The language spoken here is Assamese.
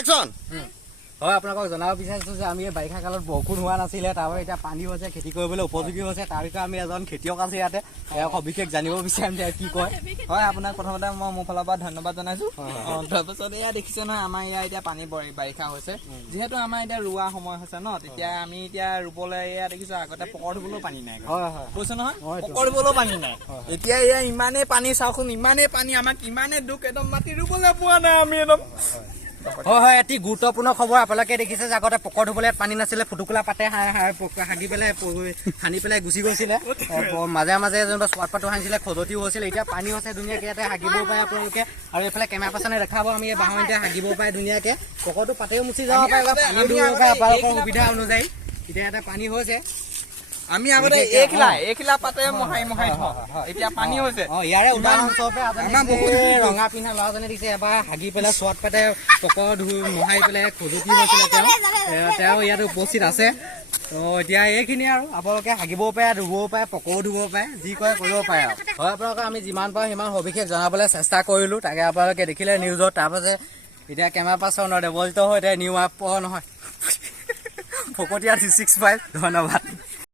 একজন হয় আপোনালোকক জনাব বিচাৰিছো যে আমি বাৰিষা কালত বৰষুণ হোৱা নাছিলে তাৰপৰা এতিয়া পানী হৈছে খেতি কৰিবলৈ উপযোগী হৈছে তাৰ বিষয়ে আমি এজন খেতিয়ক আছে ইয়াতে ইয়াক সবিশেষ জানিব বিচাৰিম যে কি কয় হয় আপোনাক প্ৰথমতে মই মোৰ ফালৰ পৰা ধন্যবাদ জনাইছো তাৰপাছত এয়া দেখিছে নহয় আমাৰ ইয়াৰ এতিয়া পানী বাৰিষা হৈছে যিহেতু আমাৰ এতিয়া ৰোৱা সময় হৈছে ন তেতিয়া আমি এতিয়া ৰুবলৈ এয়া দেখিছো আগতে পকৰ ধুবলৈও পানী নাই কৈছো নহয় পকৰ ধুবলৈও পানী নাই এতিয়া এয়া ইমানেই পানী চাওকচোন ইমানেই পানী আমাক ইমানেই দুখ একদম মাটি ৰুবলৈ পোৱা নাই আমি একদম হয় হয় এটি গুৰুত্বপূৰ্ণ খবৰ আপোনালোকে দেখিছে যে আগতে পকৰ ধুবলৈ পানী নাছিলে ফুটুকলা পাতে হাগি পেলাই সানি পেলাই গুচি গৈছিলে মাজে মাজে যেনিবা চোৱাত পাতো সানিছিলে খজতিও হৈছিলে এতিয়া পানী হৈছে ধুনীয়াকৈ ইয়াতে হাগিবও পাৰে আপোনালোকে আৰু এইফালে কেমেৰা পাৰ্চনে দেখাব আমি এই বাঁহৰ এতিয়া হাগিব পাৰে ধুনীয়াকৈ পকৰটো পাতেও মুচি যাব পাৰে বা পানীও দিব পাৰে আপোনালোকৰ সুবিধা অনুযায়ী এতিয়া ইয়াতে পানী হৈছে আমি আগতে এইখিলা পাতে মহাই থওঁ এতিয়া পানী হৈছে ইয়াৰে উদাহৰণস্বৰূপে ৰঙা পিন্ধা ল'ৰাজনে দিছে এবাৰ হাগি পেলাই চোৱাত পাতে পকৰ মহাই পেলাই খজুতি হৈছিলে তেওঁ ইয়াত উপস্থিত আছে তো এতিয়া এইখিনি আৰু আপোনালোকে হাগিবও পাৰে ধুবও পাৰে পকৰো ধুব পাৰে যি কৰে কৰিব পাৰে আৰু হয় আপোনালোকে আমি যিমান পাৰোঁ সিমান সবিশেষ জনাবলৈ চেষ্টা কৰিলোঁ তাকে আপোনালোকে দেখিলে নিউজত তাৰপাছত এতিয়া কেমেৰা পাৰ্চনৰ দেৱজিত হৈ এতিয়া নিউ আপ নহয় ফকতীয়া 365 ধন্যবাদ।